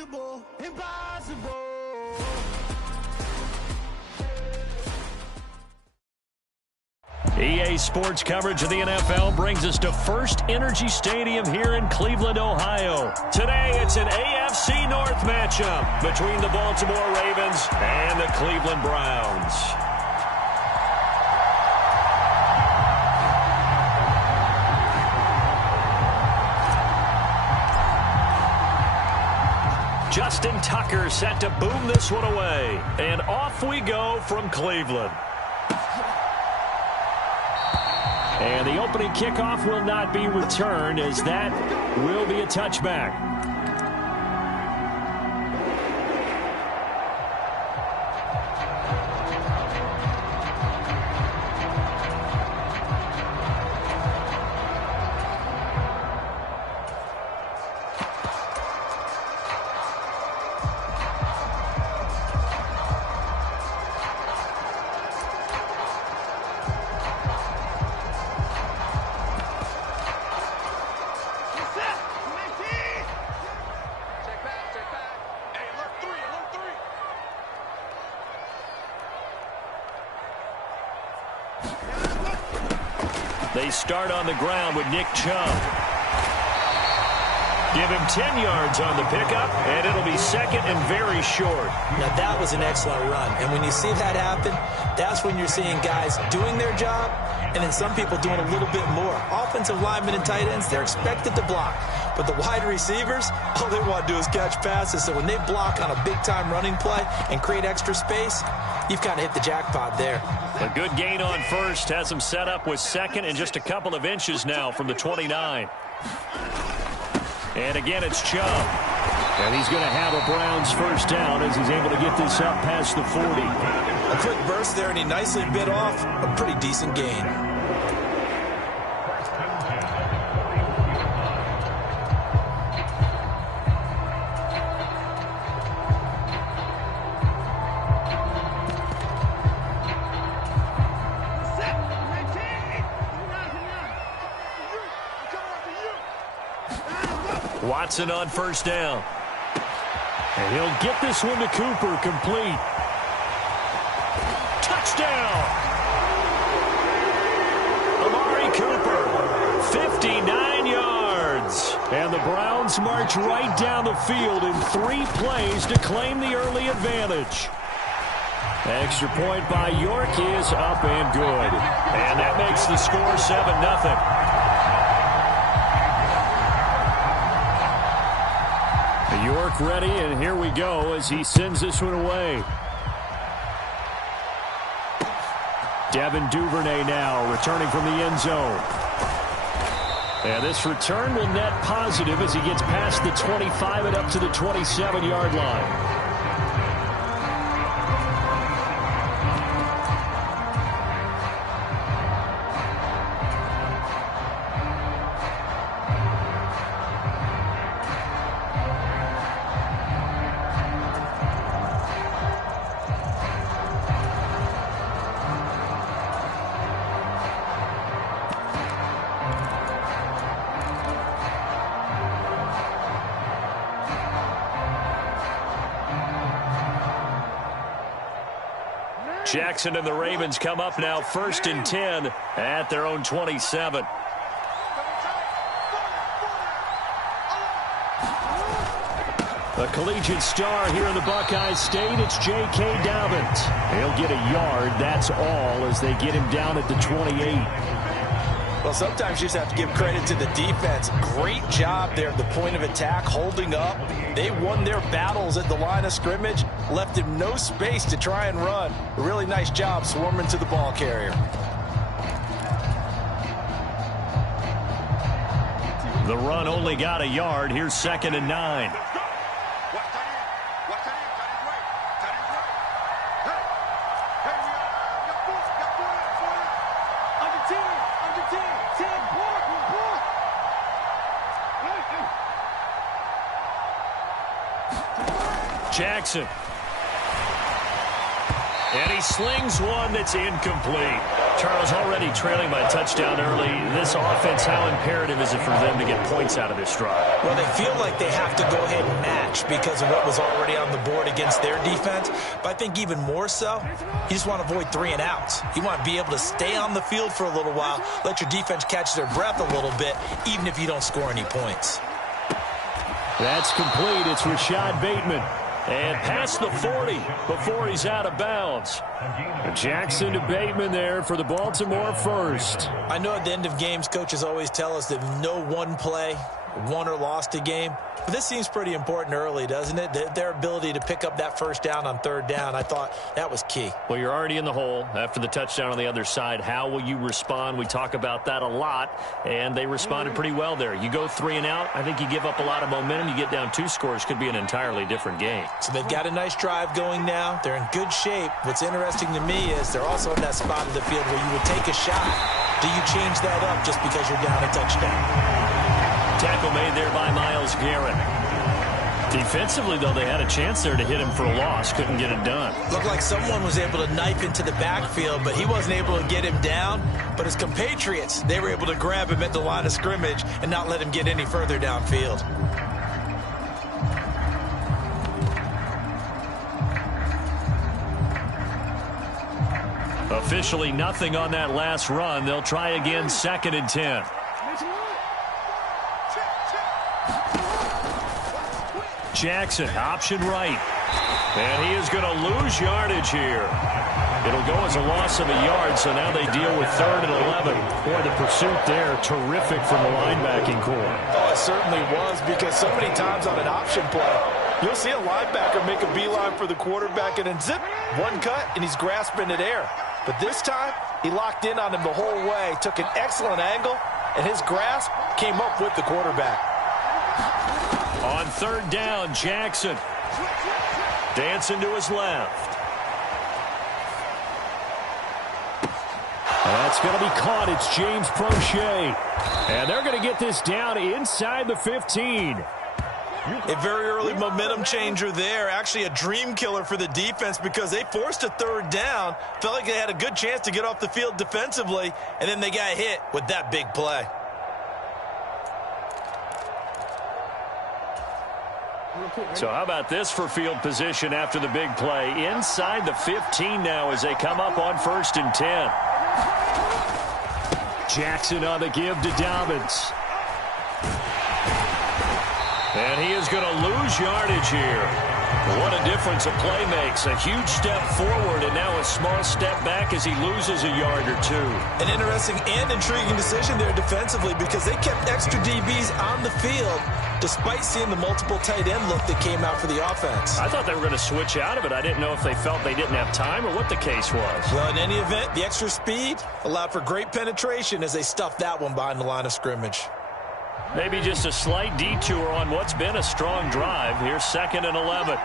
Impossible, impossible. EA Sports coverage of the NFL brings us to First Energy Stadium here in Cleveland, Ohio. Today, it's an AFC North matchup between the Baltimore Ravens and the Cleveland Browns. Justin Tucker set to boom this one away. And off we go from Cleveland. And the opening kickoff will not be returned, as that will be a touchback. They start on the ground with Nick Chubb. Give him 10 yards on the pickup, and it'll be second and very short. Now, that was an excellent run. And when you see that happen, that's when you're seeing guys doing their job, and then some people doing a little bit more. Offensive linemen and tight ends, they're expected to block. But the wide receivers, all they want to do is catch passes. So when they block on a big-time running play and create extra space, you've kind of hit the jackpot there. A good gain on first has him set up with second and just a couple of inches now from the 29. And again, it's Chubb. And he's going to have a Browns first down as he's able to get this up past the 40. A quick burst there, and he nicely bit off a pretty decent gain. Watson on first down. And he'll get this one to Cooper, complete. Touchdown! Amari Cooper, 59 yards. And the Browns march right down the field in 3 plays to claim the early advantage. Extra point by York is up and good. And that makes the score 7-0. York ready, and here we go as he sends this one away. Devin Duvernay now returning from the end zone. And this return will net positive as he gets past the 25 and up to the 27-yard line. Jackson and the Ravens come up now 1st and 10 at their own 27. A collegiate star here in the Buckeye State, it's J.K. Dobbins. He'll get a yard, that's all, as they get him down at the 28. Well, sometimes you just have to give credit to the defense. Great job there at the point of attack, holding up. They won their battles at the line of scrimmage, left him no space to try and run. A really nice job swarming to the ball carrier. The run only got a yard. Here's 2nd and 9. Jackson. And he slings one that's incomplete. Charles, already trailing by a touchdown early. This offense, how imperative is it for them to get points out of this drive? Well, they feel like they have to go ahead and match because of what was already on the board against their defense. But I think even more so, you just want to avoid 3 and outs. You want to be able to stay on the field for a little while, let your defense catch their breath a little bit, even if you don't score any points. That's complete. It's Rashad Bateman. And past the 40 before he's out of bounds. Jackson to Bateman there for the Baltimore first. I know at the end of games, coaches always tell us that no one play won or lost a game. But this seems pretty important early, doesn't it? Their ability to pick up that first down on 3rd down, I thought that was key. Well, you're already in the hole after the touchdown on the other side. How will you respond? We talk about that a lot, and they responded pretty well there. You go 3 and out, I think you give up a lot of momentum. You get down 2 scores, could be an entirely different game. So they've got a nice drive going now. They're in good shape. What's interesting to me is they're also in that spot of the field where you would take a shot. Do you change that up just because you're down a touchdown? Tackle made there by Myles Garrett. Defensively, though, they had a chance there to hit him for a loss. Couldn't get it done. Looked like someone was able to knife into the backfield, but he wasn't able to get him down. But his compatriots, they were able to grab him at the line of scrimmage and not let him get any further downfield. Officially nothing on that last run. They'll try again, 2nd and 10. Jackson, option right. And he is going to lose yardage here. It'll go as a loss of a yard, so now they deal with 3rd and 11. Boy, the pursuit there, terrific from the linebacking core. Oh, it certainly was, because so many times on an option play, you'll see a linebacker make a beeline for the quarterback and then zip, one cut, and he's grasping at air. But this time, he locked in on him the whole way, took an excellent angle, and his grasp came up with the quarterback. On 3rd down, Jackson dancing to his left. That's going to be caught. It's James Prochet. And they're going to get this down inside the 15. A very early momentum changer there. Actually a dream killer for the defense because they forced a 3rd down. Felt like they had a good chance to get off the field defensively, and then they got hit with that big play. So how about this for field position after the big play? Inside the 15 now as they come up on 1st and 10. Jackson on the give to Dobbins. And he is going to lose yardage here. What a difference a play makes. A huge step forward and now a small step back as he loses a yard or 2. An interesting and intriguing decision there defensively because they kept extra DBs on the field despite seeing the multiple tight end look that came out for the offense. I thought they were going to switch out of it. I didn't know if they felt they didn't have time or what the case was. Well, in any event, the extra speed allowed for great penetration as they stuffed that one behind the line of scrimmage. Maybe just a slight detour on what's been a strong drive. Here's 2nd and 11.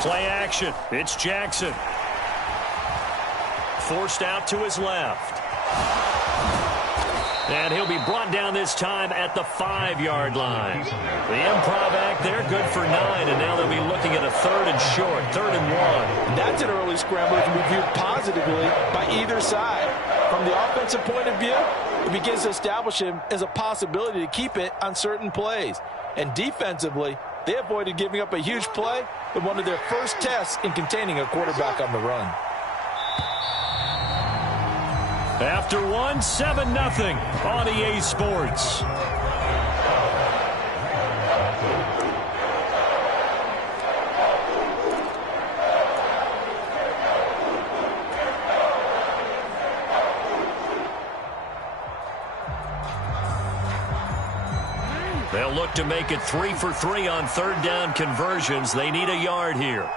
Play action. It's Jackson. Forced out to his left. And he'll be brought down this time at the 5-yard line. The improv act there, good for 9, and now they'll be looking at a 3rd and short, 3rd and 1. That's an early scramble that can be viewed positively by either side. From the offensive point of view, it begins to establish him as a possibility to keep it on certain plays. And defensively, they avoided giving up a huge play in one of their first tests in containing a quarterback on the run. After 1, 7-0 on EA Sports. They'll look to make it 3 for 3 on 3rd down conversions. They need a yard here.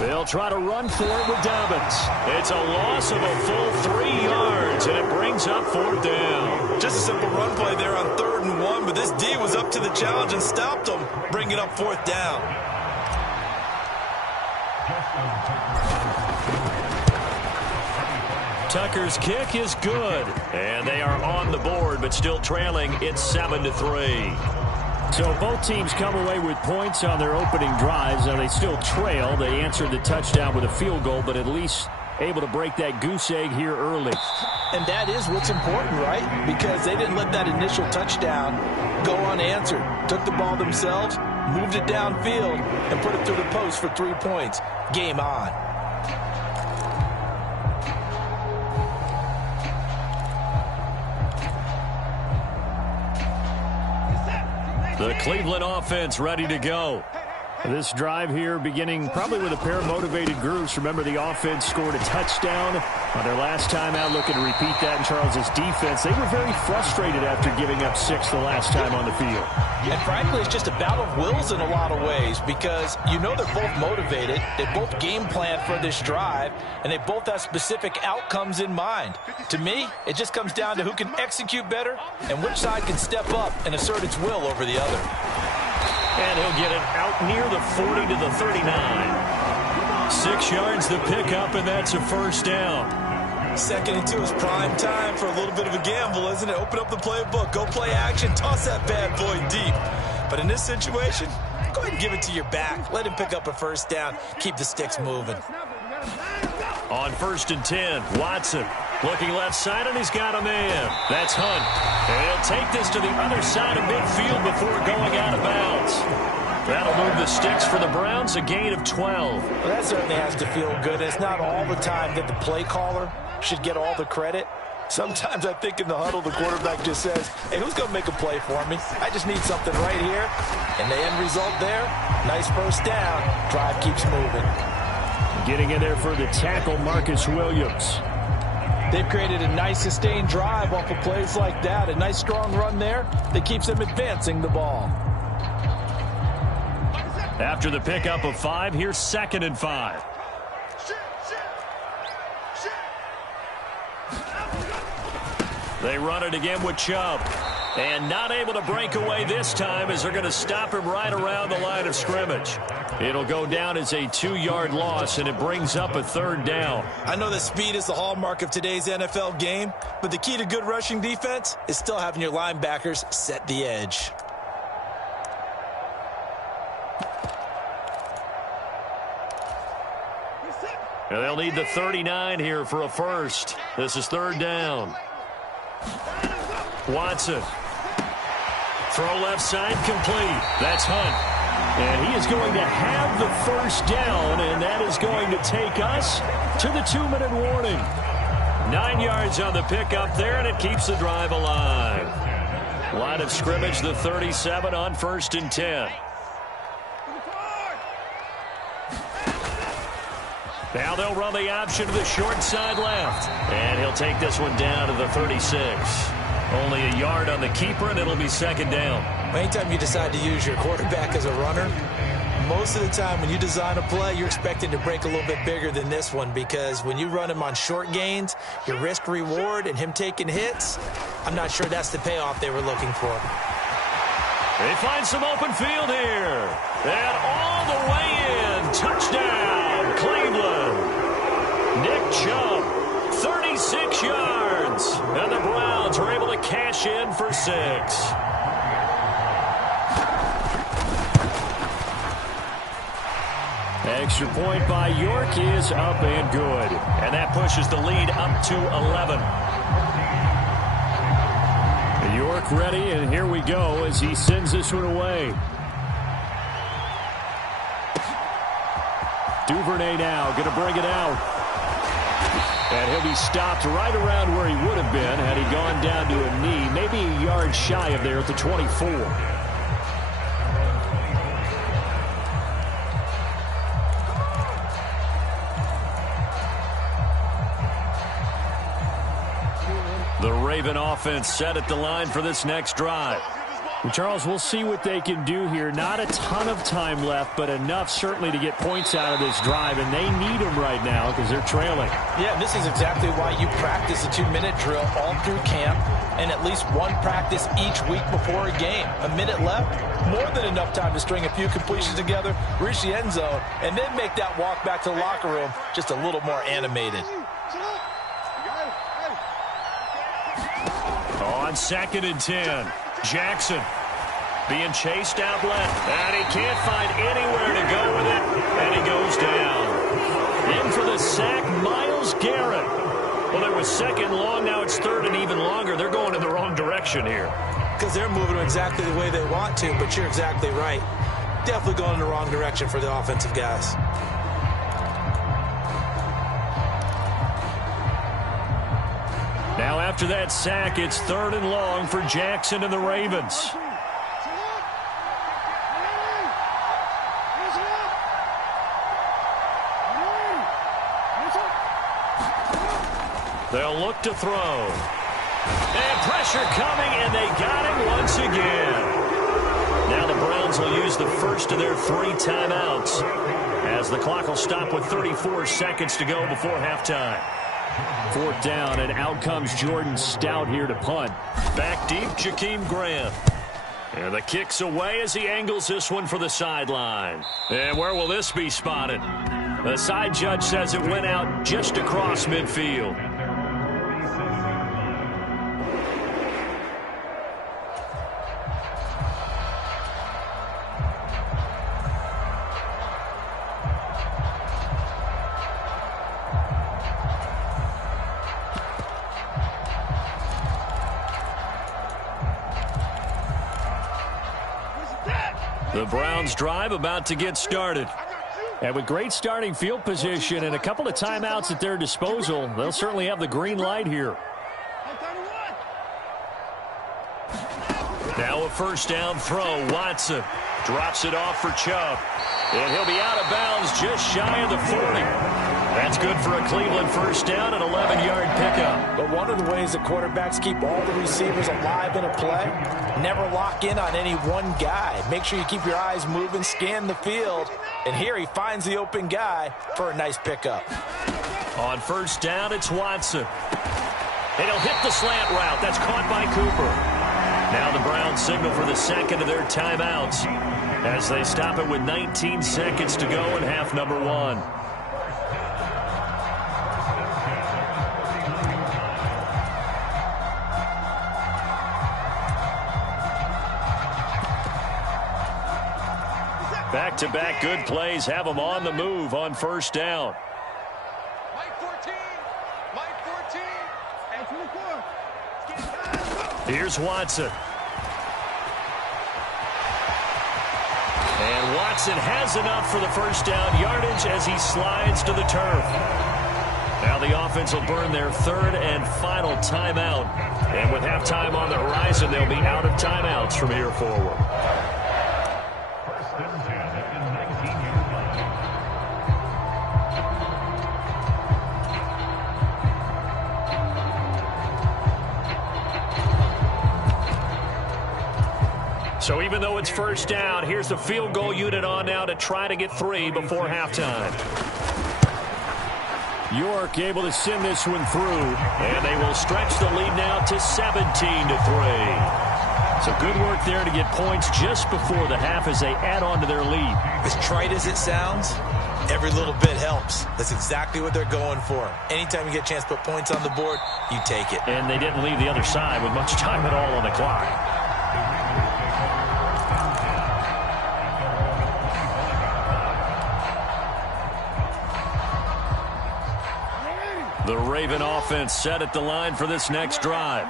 They'll try to run for it with Dobbins. It's a loss of a full 3 yards, and it brings up 4th down. Just a simple run play there on 3rd and 1, but this D was up to the challenge and stopped them, bringing up 4th down. Tucker's kick is good, and they are on the board, but still trailing. It's 7-3. So both teams come away with points on their opening drives. Now they still trail. They answered the touchdown with a field goal, but at least able to break that goose egg here early. And that is what's important, right? Because they didn't let that initial touchdown go unanswered. Took the ball themselves, moved it downfield, and put it through the post for 3 points. Game on. The Cleveland offense ready to go. This drive here beginning probably with a pair of motivated groups. Remember, the offense scored a touchdown on their last time out, looking to repeat that in Charles's defense. They were very frustrated after giving up 6 the last time on the field. And frankly, it's just a battle of wills in a lot of ways because you know they're both motivated. They both game plan for this drive, and they both have specific outcomes in mind. To me, it just comes down to who can execute better and which side can step up and assert its will over the other. And he'll get it out near the 40 to the 39. 6 yards the pickup, and that's a first down. 2nd and 2 is prime time for a little bit of a gamble, isn't it? Open up the playbook, go play action, toss that bad boy deep. But in this situation, go ahead and give it to your back. Let him pick up a first down. Keep the sticks moving. On 1st and 10, Watson looking left side, and he's got a man. That's Hunt. And he'll take this to the other side of midfield before going out of bounds. That'll move the sticks for the Browns, a gain of 12. Well, that certainly has to feel good. It's not all the time that the play caller should get all the credit. Sometimes I think in the huddle, the quarterback just says, hey, who's going to make a play for me? I just need something right here. And the end result there, nice first down. Drive keeps moving. Getting in there for the tackle, Marcus Williams. They've created a nice sustained drive off of plays like that. A nice strong run there that keeps them advancing the ball. After the pickup of 5, here's 2nd and 5. They run it again with Chubb. And not able to break away this time as they're going to stop him right around the line of scrimmage. It'll go down as a 2-yard loss, and it brings up a 3rd down. I know that speed is the hallmark of today's NFL game, but the key to good rushing defense is still having your linebackers set the edge. And they'll need the 39 here for a first. This is 3rd down. Watson. Throw left side complete. That's Hunt. And he is going to have the first down, and that is going to take us to the 2-minute warning. 9 yards on the pickup there, and it keeps the drive alive. Line of scrimmage, the 37 on 1st and 10. Now they'll run the option to the short side left. And he'll take this one down to the 36. Only a yard on the keeper, and it'll be 2nd down. Anytime you decide to use your quarterback as a runner, most of the time when you design a play, you're expecting to break a little bit bigger than this one because when you run him on short gains, your risk-reward and him taking hits, I'm not sure that's the payoff they were looking for. They find some open field here. And all the way in. Touchdown, Cleveland. Nick Chubb, 36 yards. And the Browns are able to cash in for 6. Extra point by York is up and good. And that pushes the lead up to 11. York ready, and here we go as he sends this one away. Duvernay now going to bring it out. And he'll be stopped right around where he would have been had he gone down to a knee, maybe a yard shy of there at the 24. The Raven offense set at the line for this next drive. Well, Charles, we'll see what they can do here. Not a ton of time left, but enough certainly to get points out of this drive, and they need them right now because they're trailing. Yeah, this is exactly why you practice a 2-minute drill all through camp and at least one practice each week before a game. A minute left, more than enough time to string a few completions together, reach the end zone, and then make that walk back to the locker room just a little more animated. On 2nd and 10, Jackson. being chased out left. And he can't find anywhere to go with it. And he goes down. In for the sack, Myles Garrett. Well, there was second long. Now it's third and even longer. They're going in the wrong direction here. Because they're moving exactly the way they want to, but you're exactly right. Definitely going in the wrong direction for the offensive guys. Now after that sack, it's third and long for Jackson and the Ravens. They'll look to throw. And pressure coming, and they got him once again. Now the Browns will use the first of their 3 timeouts as the clock will stop with 34 seconds to go before halftime. 4th down, and out comes Jordan Stout here to punt. Back deep, Jakeem Grant. And the kick's away as he angles this one for the sideline. And where will this be spotted? The side judge says it went out just across midfield. The Browns drive about to get started. And with great starting field position and a couple of timeouts at their disposal, they'll certainly have the green light here. Now a first down throw. Watson drops it off for Chubb. And he'll be out of bounds just shy of the 40. That's good for a Cleveland first down, an 11-yard pickup. But one of the ways the quarterbacks keep all the receivers alive in a play, never lock in on any one guy. Make sure you keep your eyes moving, scan the field. And here he finds the open guy for a nice pickup. On first down, it's Watson. And he'll hit the slant route. That's caught by Cooper. Now the Browns signal for the second of their timeouts as they stop it with 19 seconds to go in half number 1. Back-to-back good plays have them on the move on first down. Here's Watson. And Watson has enough for the first down yardage as he slides to the turf. Now the offense will burn their 3rd and final timeout. And with halftime on the horizon, they'll be out of timeouts from here forward. So even though it's first down, here's the field goal unit on now to try to get 3 before halftime. York able to send this one through, and they will stretch the lead now to 17-3. So good work there to get points just before the half as they add on to their lead. As trite as it sounds, every little bit helps. That's exactly what they're going for. Anytime you get a chance to put points on the board, you take it. And they didn't leave the other side with much time at all on the clock. The Raven offense set at the line for this next drive.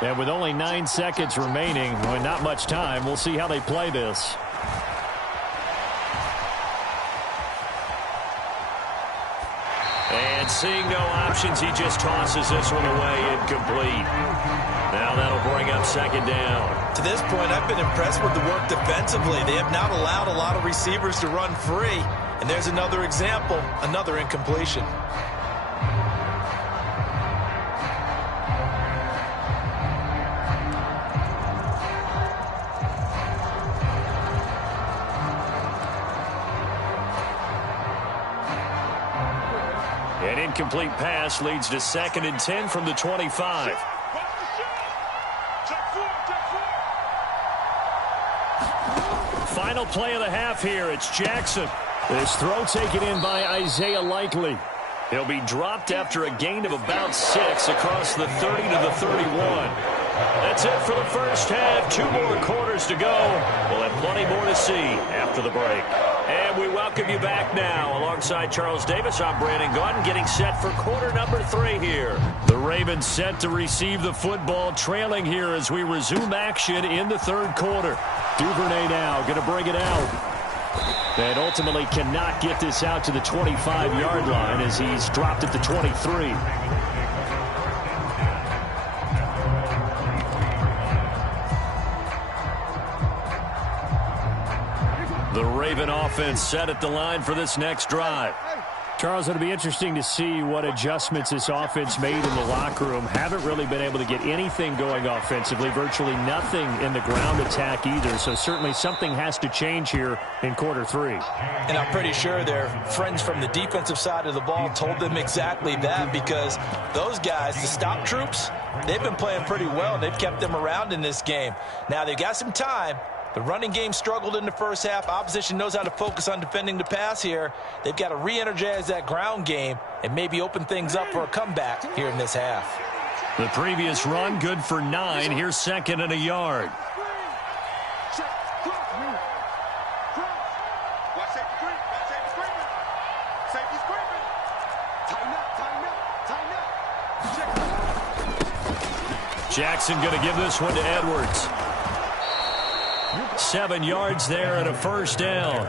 And with only 9 seconds remaining, well, not much time, we'll see how they play this. And seeing no options, he just tosses this one away incomplete. Now that'll bring up second down. To this point, I've been impressed with the work defensively. They have not allowed a lot of receivers to run free. And there's another example, another incompletion. An incomplete pass leads to 2nd and 10 from the 25. Final play of the half here. It's Jackson. This throw taken in by Isaiah Likely. He'll be dropped after a gain of about 6 across the 30 to the 31. That's it for the first half. 2 more quarters to go. We'll have plenty more to see after the break. And we welcome you back now. Alongside Charles Davis, I'm Brandon Gaudin, getting set for quarter number 3 here. The Ravens set to receive the football, trailing here as we resume action in the third quarter. Duvernay now going to bring it out. And ultimately cannot get this out to the 25-yard line as he's dropped at the 23. The Raven offense set at the line for this next drive. Charles, it'll be interesting to see what adjustments this offense made in the locker room. Haven't really been able to get anything going offensively, virtually nothing in the ground attack either. So certainly something has to change here in quarter 3. And I'm pretty sure their friends from the defensive side of the ball told them exactly that, because those guys, the stop troops, they've been playing pretty well. They've kept them around in this game. Now they've got some time. The running game struggled in the first half. Opposition knows how to focus on defending the pass here. They've got to re-energize that ground game and maybe open things up for a comeback here in this half. The previous run, good for 9. Here's 2nd and a yard. Jackson going to give this one to Edwards. 7 yards there and a first down.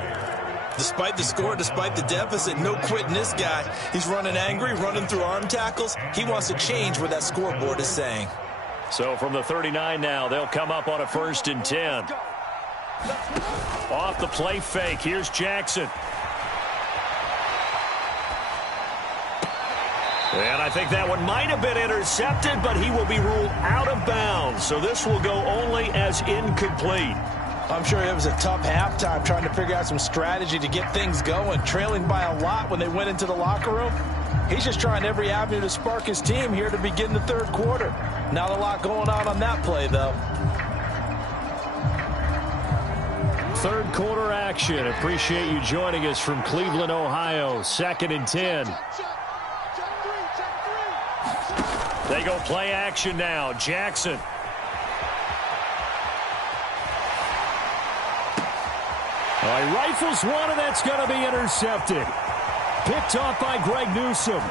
Despite the score, despite the deficit, no quitting this guy. He's running angry, running through arm tackles. He wants to change what that scoreboard is saying. So from the 39 now, they'll come up on a 1st and 10. Off the play fake, here's Jackson. And I think that one might have been intercepted, but he will be ruled out of bounds. So this will go only as incomplete. I'm sure it was a tough halftime trying to figure out some strategy to get things going, trailing by a lot when they went into the locker room. He's just trying every avenue to spark his team here to begin the third quarter. Not a lot going on that play, though. Third quarter action. Appreciate you joining us from Cleveland, Ohio. 2nd and 10. They go play action now. Jackson. He rifles one, and that's going to be intercepted. Picked off by Greg Newsome.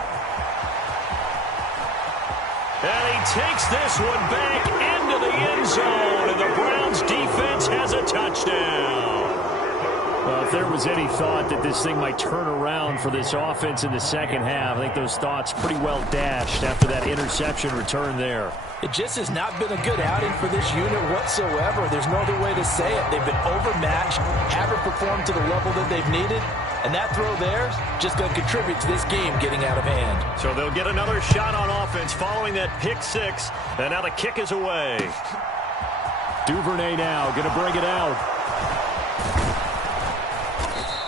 And he takes this one back into the end zone, and the Browns defense has a touchdown. Well, if there was any thought that this thing might turn around for this offense in the second half, I think those thoughts pretty well dashed after that interception return there. It just has not been a good outing for this unit whatsoever. There's no other way to say it. They've been overmatched, haven't performed to the level that they've needed, and that throw there is just going to contribute to this game getting out of hand. So they'll get another shot on offense following that pick 6, and now the kick is away. Duvernay now going to bring it out.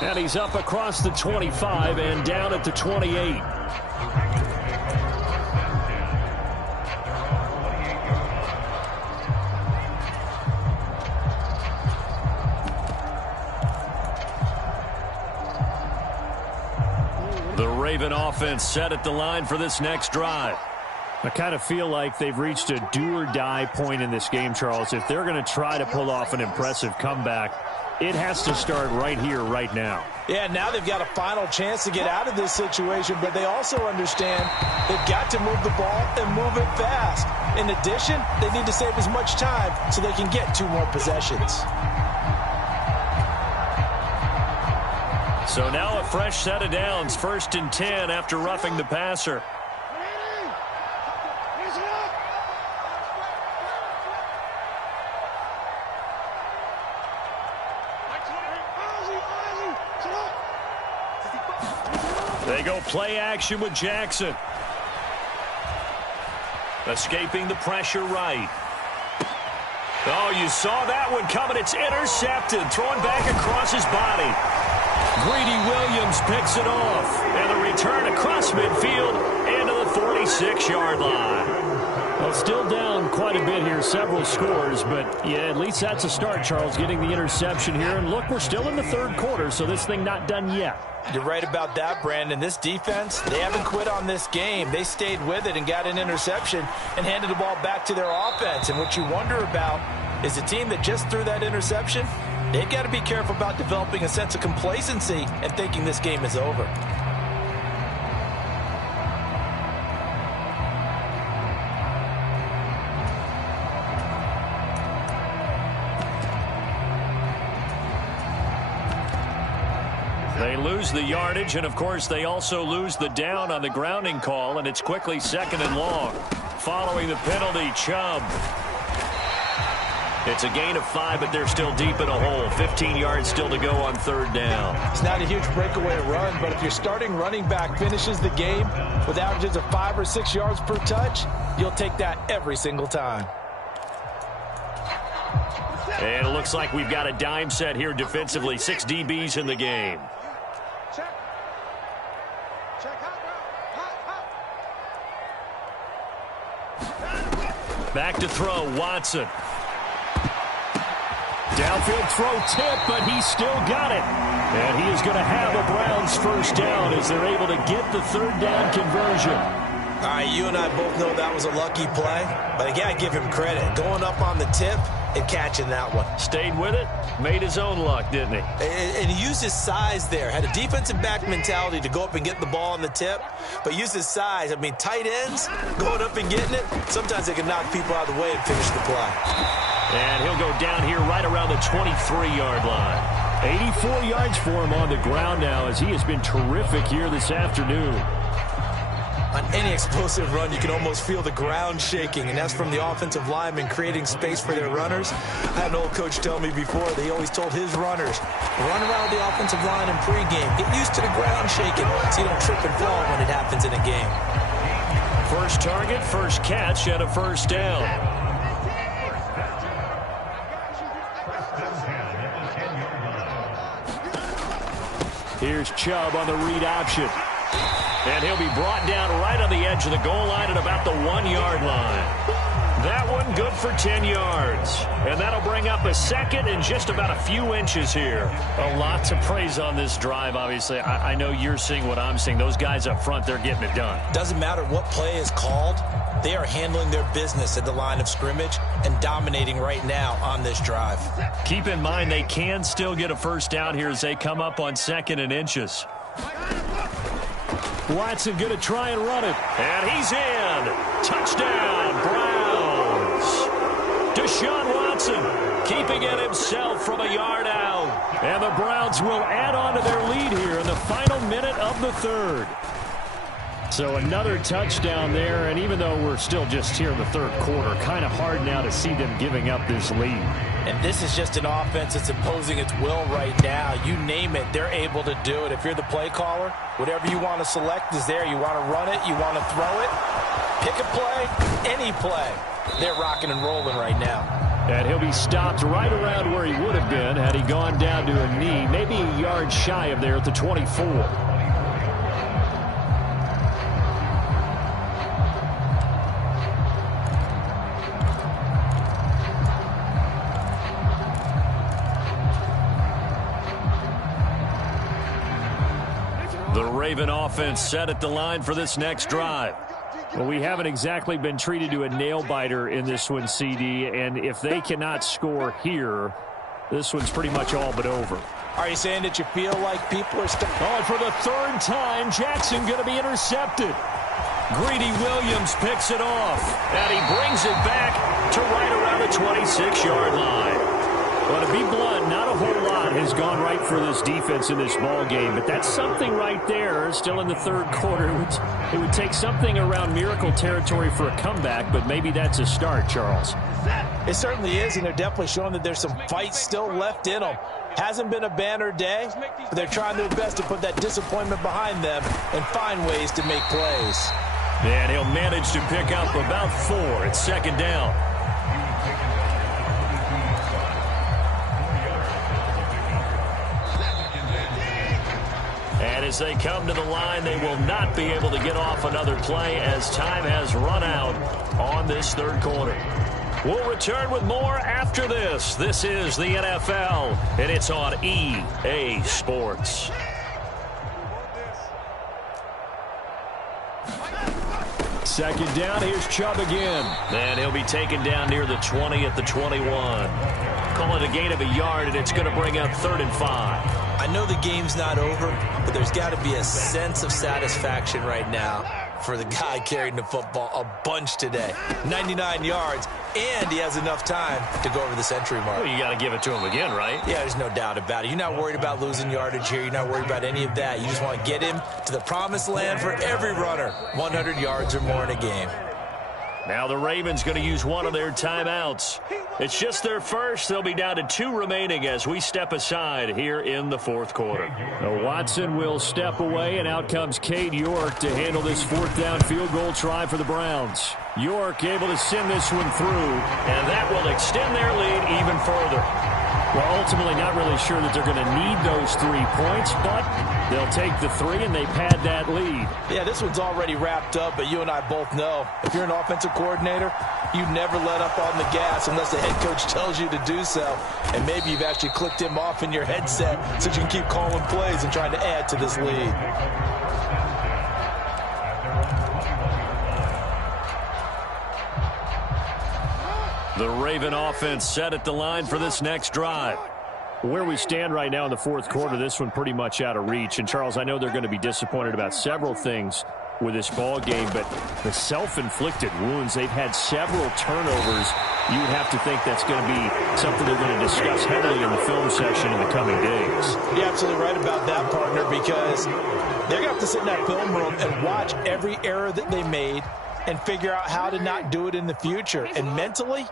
And he's up across the 25 and down at the 28. The Raven offense set at the line for this next drive. I kind of feel like they've reached a do-or-die point in this game, Charles. If they're going to try to pull off an impressive comeback, it has to start right here, right now. Yeah, now they've got a final chance to get out of this situation, but they also understand they've got to move the ball and move it fast. In addition, they need to save as much time so they can get 2 more possessions. So now a fresh set of downs, 1st and 10 after roughing the passer. They go play action with Jackson. Escaping the pressure right. Oh, you saw that one coming. It's intercepted. Thrown back across his body. Greedy Williams picks it off. And the return across midfield into the 46-yard line. Well, still down quite a bit here, several scores, but yeah, at least that's a start, Charles, getting the interception here. And look, we're still in the third quarter, so this thing not done yet. You're right about that, Brandon. This defense, they haven't quit on this game. They stayed with it and got an interception and handed the ball back to their offense. And what you wonder about is the team that just threw that interception, they've got to be careful about developing a sense of complacency and thinking this game is over. They lose the yardage, and of course they also lose the down on the grounding call, and it's quickly 2nd and long. Following the penalty, Chubb. It's a gain of 5, but they're still deep in a hole. 15 yards still to go on 3rd down. It's not a huge breakaway run, but if your starting running back finishes the game with averages of 5 or 6 yards per touch, you'll take that every single time. And it looks like we've got a dime set here defensively. 6 DBs in the game. Back to throw, Watson. Downfield throw tip, but he's still got it. And he is going to have a Browns first down as they're able to get the 3rd down conversion. All right, you and I both know that was a lucky play, but I got to give him credit. Going up on the tip and catching that one. Stayed with it, made his own luck, didn't he? And he used his size there. Had a defensive back mentality to go up and get the ball on the tip, but used his size. I mean, tight ends, going up and getting it, sometimes they can knock people out of the way and finish the play. And he'll go down here right around the 23-yard line. 84 yards for him on the ground now as he has been terrific here this afternoon. On any explosive run, you can almost feel the ground shaking, and that's from the offensive linemen creating space for their runners. I had an old coach tell me before, they always told his runners, run around the offensive line in pregame. Get used to the ground shaking so you don't trip and fall when it happens in a game. First target, first catch, and a first down. Here's Chubb on the read option. And he'll be brought down right on the edge of the goal line at about the 1-yard line. That one good for 10 yards. And that'll bring up a 2nd and just about a few inches here. A lot to praise on this drive, obviously. I know you're seeing what I'm seeing. Those guys up front, they're getting it done. Doesn't matter what play is called. They are handling their business at the line of scrimmage and dominating right now on this drive. Keep in mind they can still get a first down here as they come up on 2nd and inches. Watson going to try and run it. And he's in. Touchdown, Browns. Deshaun Watson keeping it himself from a yard out. And the Browns will add on to their lead here in the final minute of the 3rd. So another touchdown there, and even though we're still just here in the 3rd quarter, kind of hard now to see them giving up this lead. And this is just an offense that's imposing its will right now. You name it, they're able to do it. If you're the play caller, whatever you want to select is there. You want to run it, you want to throw it, pick a play, any play. They're rocking and rolling right now. And he'll be stopped right around where he would have been had he gone down to a knee, maybe a yard shy of there at the 24. The Raven offense set at the line for this next drive. Well, we haven't exactly been treated to a nail-biter in this one, CD, and if they cannot score here, this one's pretty much all but over. Are you saying that you feel like people are stuck? Oh, and for the 3rd time, Jackson going to be intercepted. Greedy Williams picks it off, and he brings it back to right around the 26-yard line. Well, to be blunt, not a whole lot has gone right for this defense in this ball game, but that's something right there. Still in the 3rd quarter, it would take something around miracle territory for a comeback, but maybe that's a start, Charles. It certainly is, and they're definitely showing that there's some fight still left in them. Hasn't been a banner day, but they're trying their best to put that disappointment behind them and find ways to make plays. And he'll manage to pick up about 4 at 2nd down. And as they come to the line, they will not be able to get off another play as time has run out on this third quarter. We'll return with more after this. This is the NFL, and it's on EA Sports. Second down, here's Chubb again. And he'll be taken down near the 20 at the 21. Call it a gain of a yard, and it's going to bring up 3rd and 5. I know the game's not over, but there's got to be a sense of satisfaction right now for the guy carrying the football a bunch today. 99 yards, and he has enough time to go over the century mark. Well, you got to give it to him again, right? Yeah, there's no doubt about it. You're not worried about losing yardage here. You're not worried about any of that. You just want to get him to the promised land for every runner. 100 yards or more in a game. Now the Ravens going to use one of their timeouts. It's just their first. They'll be down to 2 remaining as we step aside here in the 4th quarter. Now Watson will step away, and out comes Cade York to handle this 4th down field goal try for the Browns. York able to send this one through, and that will extend their lead even further. Well, ultimately not really sure that they're going to need those 3 points, but they'll take the 3 and they pad that lead. Yeah, this one's already wrapped up, but you and I both know if you're an offensive coordinator, you never let up on the gas unless the head coach tells you to do so. And maybe you've actually clicked him off in your headset so you can keep calling plays and trying to add to this lead. The Raven offense set at the line for this next drive. Where we stand right now in the 4th quarter, this one pretty much out of reach. And, Charles, I know they're going to be disappointed about several things with this ball game, but the self-inflicted wounds, they've had several turnovers. You would have to think that's going to be something they're going to discuss heavily in the film session in the coming days. You're absolutely right about that, partner, because they're going to have to sit in that film room and watch every error that they made and figure out how to not do it in the future. And mentally,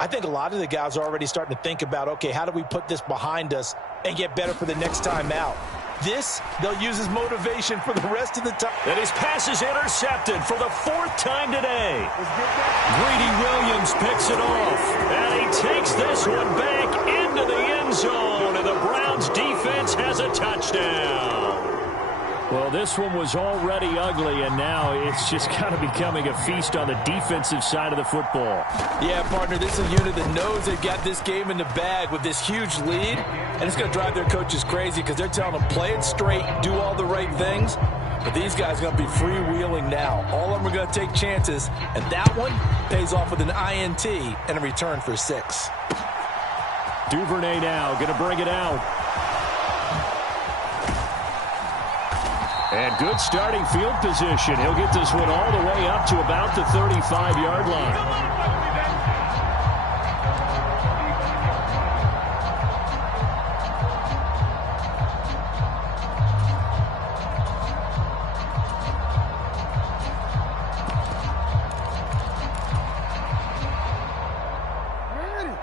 I think a lot of the guys are already starting to think about, okay, how do we put this behind us and get better for the next time out? This, they'll use as motivation for the rest of the time. And his pass is intercepted for the 4th time today. Greedy Williams picks it off. And he takes this one back into the end zone. And the Browns defense has a touchdown. Well, this one was already ugly, and now it's just kind of becoming a feast on the defensive side of the football. Yeah, partner, this is a unit that knows they've got this game in the bag with this huge lead, and it's going to drive their coaches crazy because they're telling them play it straight, do all the right things. But these guys are going to be freewheeling now. All of them are going to take chances, and that one pays off with an INT and a return for 6. Duvernay now going to bring it out. And good starting field position. He'll get this one all the way up to about the 35-yard line.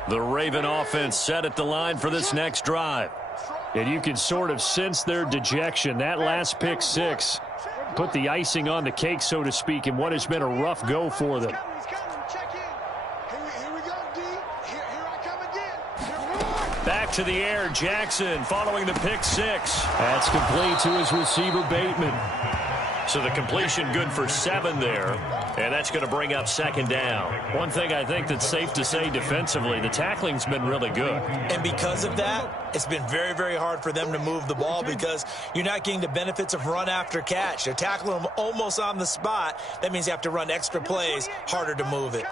The Raven offense set at the line for this next drive. And you can sort of sense their dejection. That last pick 6 put the icing on the cake, so to speak, in what has been a rough go for them. Back to the air, Jackson following the pick 6. That's complete to his receiver, Bateman. So the completion good for 7 there, and that's going to bring up 2nd down. One thing I think that's safe to say defensively, the tackling's been really good. And because of that, it's been very, very hard for them to move the ball because you're not getting the benefits of run after catch. They're tackling them almost on the spot. That means you have to run extra plays, harder to move it.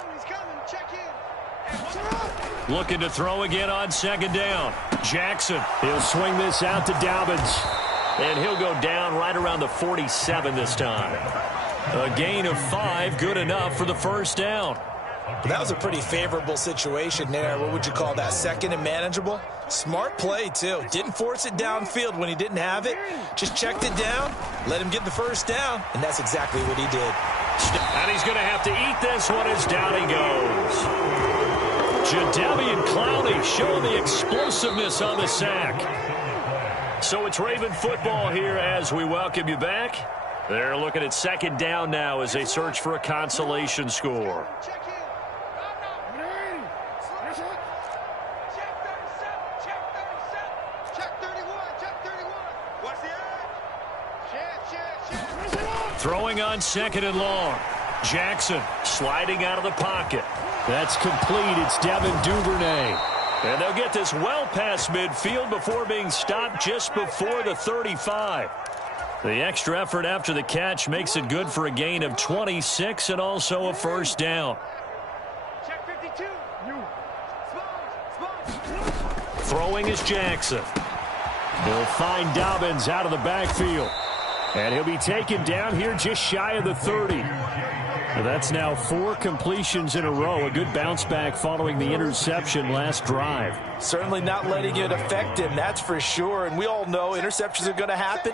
Looking to throw again on 2nd down. Jackson, he'll swing this out to Dobbins. And he'll go down right around the 47 this time. A gain of 5, good enough for the 1st down. That was a pretty favorable situation there. What would you call that? 2nd and manageable? Smart play, too. Didn't force it downfield when he didn't have it. Just checked it down, let him get the 1st down, and that's exactly what he did. And he's going to have to eat this one as down he goes. Jadeveon Clowney showing the explosiveness on the sack. So it's Raven football here as we welcome you back. They're looking at 2nd down now as they search for a consolation score. Throwing on 2nd and long. Jackson sliding out of the pocket. That's complete. It's Devin Duvernay. And they'll get this well past midfield before being stopped just before the 35. The extra effort after the catch makes it good for a gain of 26 and also a first down. Check 52. Throwing is Jackson. He'll find Dobbins out of the backfield. And he'll be taken down here just shy of the 30. That's now 4 completions in a row. A good bounce back following the interception last drive. Certainly not letting it affect him, that's for sure. And we all know interceptions are going to happen.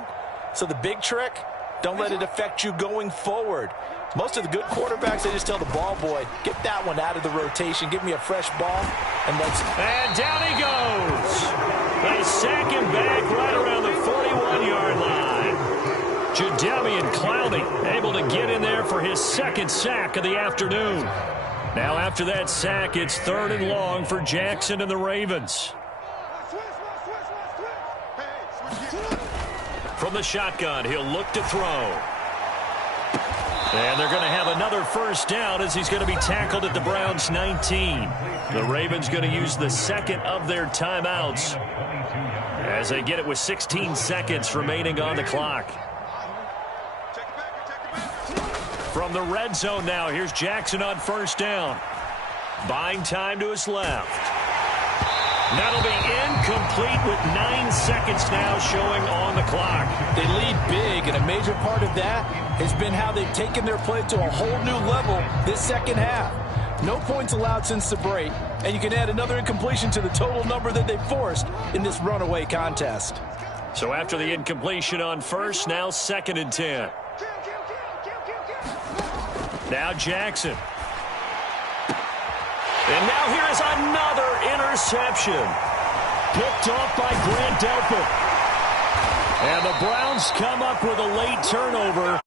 So the big trick, don't let it affect you going forward. Most of the good quarterbacks, they just tell the ball boy, get that one out of the rotation, give me a fresh ball, and let's... And down he goes. They sack him back right around the 41-yard line. Jadeveon Clowney able to get in there for his 2nd sack of the afternoon. Now after that sack, it's 3rd and long for Jackson and the Ravens. From the shotgun, he'll look to throw. And they're going to have another first down as he's going to be tackled at the Browns' 19. The Ravens going to use the 2nd of their timeouts as they get it with 16 seconds remaining on the clock. From the red zone now, here's Jackson on first down. Buying time to his left. That'll be incomplete with 9 seconds now showing on the clock. They lead big, and a major part of that has been how they've taken their play to a whole new level this second half. No points allowed since the break, and you can add another incompletion to the total number that they forced in this runaway contest. So after the incompletion on first, now 2nd and 10. Now Jackson. And now here is another interception. Picked off by Grant Delpit. And the Browns come up with a late turnover.